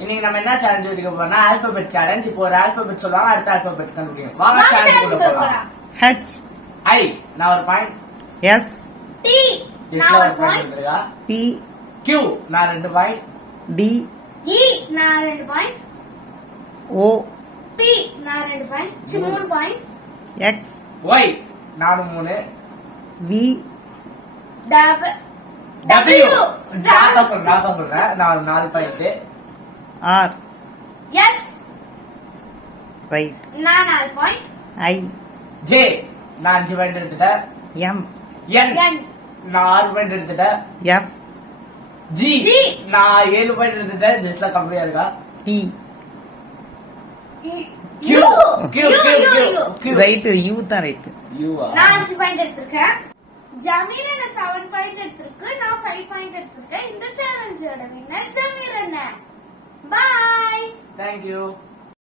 இன்னைக்கு நம்ம என்ன சேலஞ்ச் வைக்க போறோம்னா ஆல்பபெட் சேலஞ்ச். இப்போ ஒரு ஆல்பபெட் சொல்லுவாங்க, அடுத்த ஆல்பபெட் கண்டுபிடிக்கணும். வாங்க சேலஞ்ச் போலாம். H I நான் ஒரு பாயிண்ட். S T நான் ஒரு பாயிண்ட் எடுத்துறா. P Q நான் 2 பாயிண்ட். D E நான் 2 பாயிண்ட். O P நான் 2 பாயிண்ட். 3 பாயிண்ட். X Y நான் 3. V W நான் சொல்றேன் நான் 4 பாயிண்ட். R S right நான் 4 பாயிண்ட். I J நான் 5 பாயிண்ட் எடுத்துட்டேன். M N நான் 6 பாயிண்ட் எடுத்துட்டேன். F G நான் 7 பாயிண்ட் எடுத்துட்டேன். ஜஸ்ட்ல கம்மியா இருக்கா. T Q right U தான் right U நான் 5 பாயிண்ட் எடுத்துர்க்கேன். ஜமீர் அண்ணா 7 பாயிண்ட் எடுத்துருக்கு. நான் 5 பாயிண்ட் எடுத்துர்க்கேன். இந்த சேலஞ்சோட வின்னர் ஜமீர் அண்ணா. பை. Thank you.